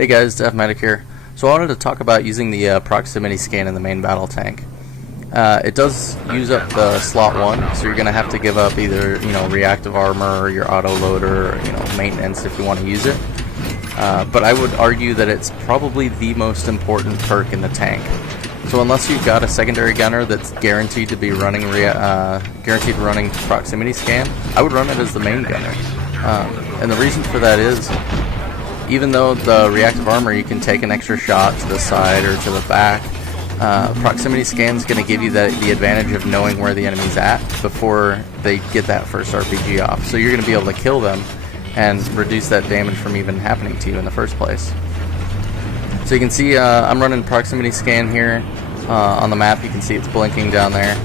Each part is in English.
Hey guys, Daft here. So I wanted to talk about using the proximity scan in the main battle tank. It does use up the slot 1, so you're going to have to give up either reactive armor or your auto loader, or, maintenance if you want to use it. But I would argue that it's probably the most important perk in the tank. So unless you've got a secondary gunner that's guaranteed to be running proximity scan, I would run it as the main gunner. And the reason for that is, even though the reactive armor you can take an extra shot to the side or to the back, proximity scan is going to give you the advantage of knowing where the enemy's at before they get that first RPG off. So you're going to be able to kill them and reduce that damage from even happening to you in the first place. So you can see I'm running proximity scan here on the map. You can see it's blinking down there.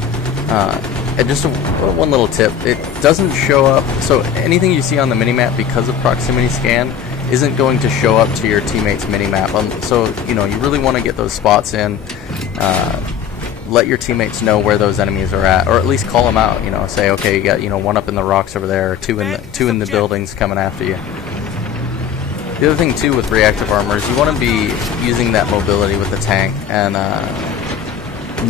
And just one little tip, it doesn't show up, so anything you see on the minimap because of proximity scan isn't going to show up to your teammate's minimap. So you really want to get those spots in, let your teammates know where those enemies are at, or at least call them out. Say, okay, you got one up in the rocks over there, or two in the buildings coming after you. The other thing too with reactive armor is you want to be using that mobility with the tank, and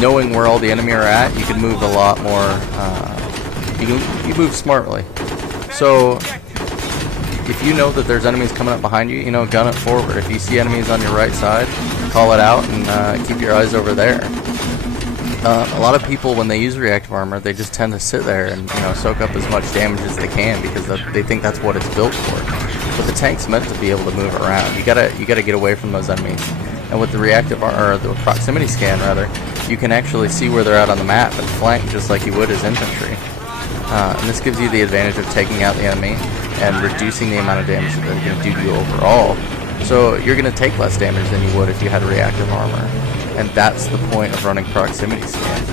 knowing where all the enemy are at, you can move a lot more. You move smartly. So if you know that there's enemies coming up behind you, gun it forward. If you see enemies on your right side, call it out and keep your eyes over there. A lot of people, when they use reactive armor, they just tend to sit there and soak up as much damage as they can because they think that's what it's built for. But the tank's meant to be able to move around. You gotta get away from those enemies. And with the reactive or the proximity scan rather, you can actually see where they're at on the map and flank just like you would as infantry. And this gives you the advantage of taking out the enemy and reducing the amount of damage that they're going to do to you overall. So you're going to take less damage than you would if you had reactive armor. And that's the point of running proximity scan.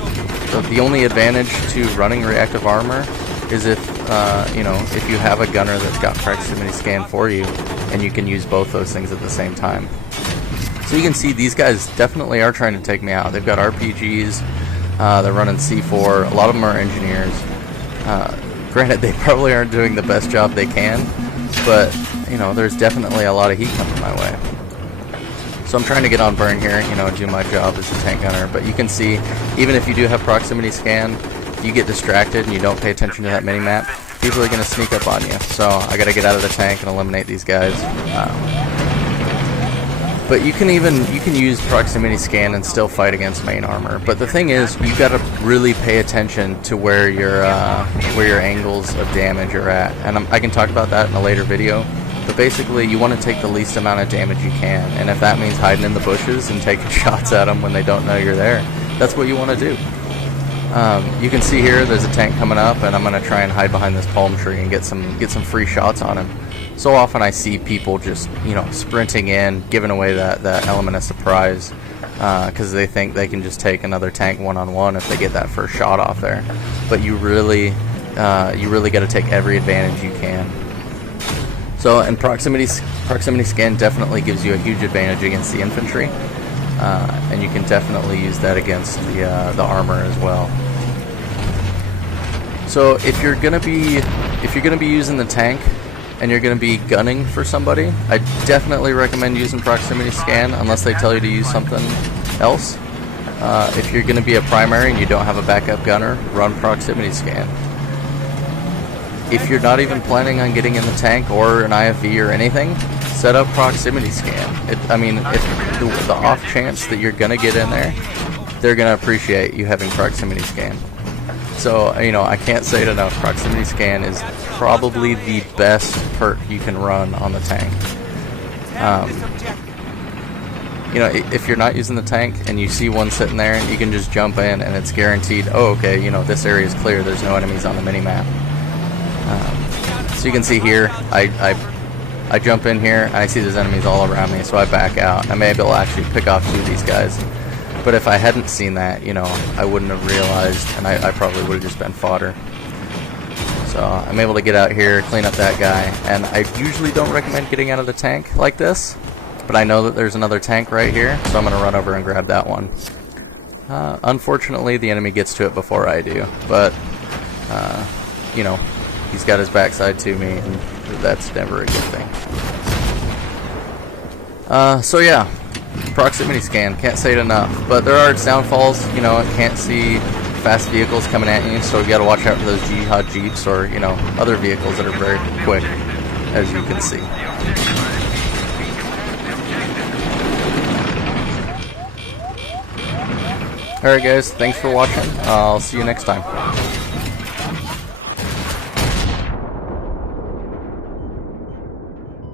So the only advantage to running reactive armor is if you have a gunner that's got proximity scan for you, and you can use both those things at the same time. So you can see these guys definitely are trying to take me out. They've got RPGs, they're running C4, a lot of them are engineers. Granted, they probably aren't doing the best job they can, but there's definitely a lot of heat coming my way. So I'm trying to get on burn here, do my job as a tank gunner. But you can see, even if you do have proximity scan, if you get distracted and you don't pay attention to that minimap, people are going to sneak up on you. So I got to get out of the tank and eliminate these guys. But you can use proximity scan and still fight against main armor. But the thing is, you got to really pay attention to where your angles of damage are at. And I can talk about that in a later video. But basically, you want to take the least amount of damage you can. And if that means hiding in the bushes and taking shots at them when they don't know you're there, that's what you want to do. You can see here, there's a tank coming up, and I'm going to try and hide behind this palm tree and get some free shots on him. So often I see people just, sprinting in, giving away that element of surprise, because they think they can just take another tank one-on-one if they get that first shot off there. But you really got to take every advantage you can. So, and proximity scan definitely gives you a huge advantage against the infantry, and you can definitely use that against the armor as well. So if you're gonna be using the tank and you're going to be gunning for somebody, I definitely recommend using proximity scan unless they tell you to use something else. If you're going to be a primary and you don't have a backup gunner, run proximity scan. If you're not even planning on getting in the tank or an IFV or anything, set up proximity scan. If the off chance that you're going to get in there, they're going to appreciate you having proximity scan. So, I can't say it enough, proximity scan is probably the best perk you can run on the tank. If you're not using the tank and you see one sitting there, you can just jump in and it's guaranteed, oh, okay, this area is clear, there's no enemies on the minimap. So you can see here, I jump in here, and I see there's enemies all around me, so I back out. I may be able to actually pick off two of these guys. But if I hadn't seen that, I wouldn't have realized, and I probably would have just been fodder. So I'm able to get out here, clean up that guy, and I usually don't recommend getting out of the tank like this, but I know that there's another tank right here, so I'm going to run over and grab that one. Unfortunately, the enemy gets to it before I do, but, he's got his backside to me, and that's never a good thing. So yeah, proximity scan, can't say it enough. But there are its downfalls, you know, it can't see fast vehicles coming at you, so you gotta watch out for those jihad jeeps or, you know, other vehicles that are very quick, as you can see. Alright guys, thanks for watching. I'll see you next time.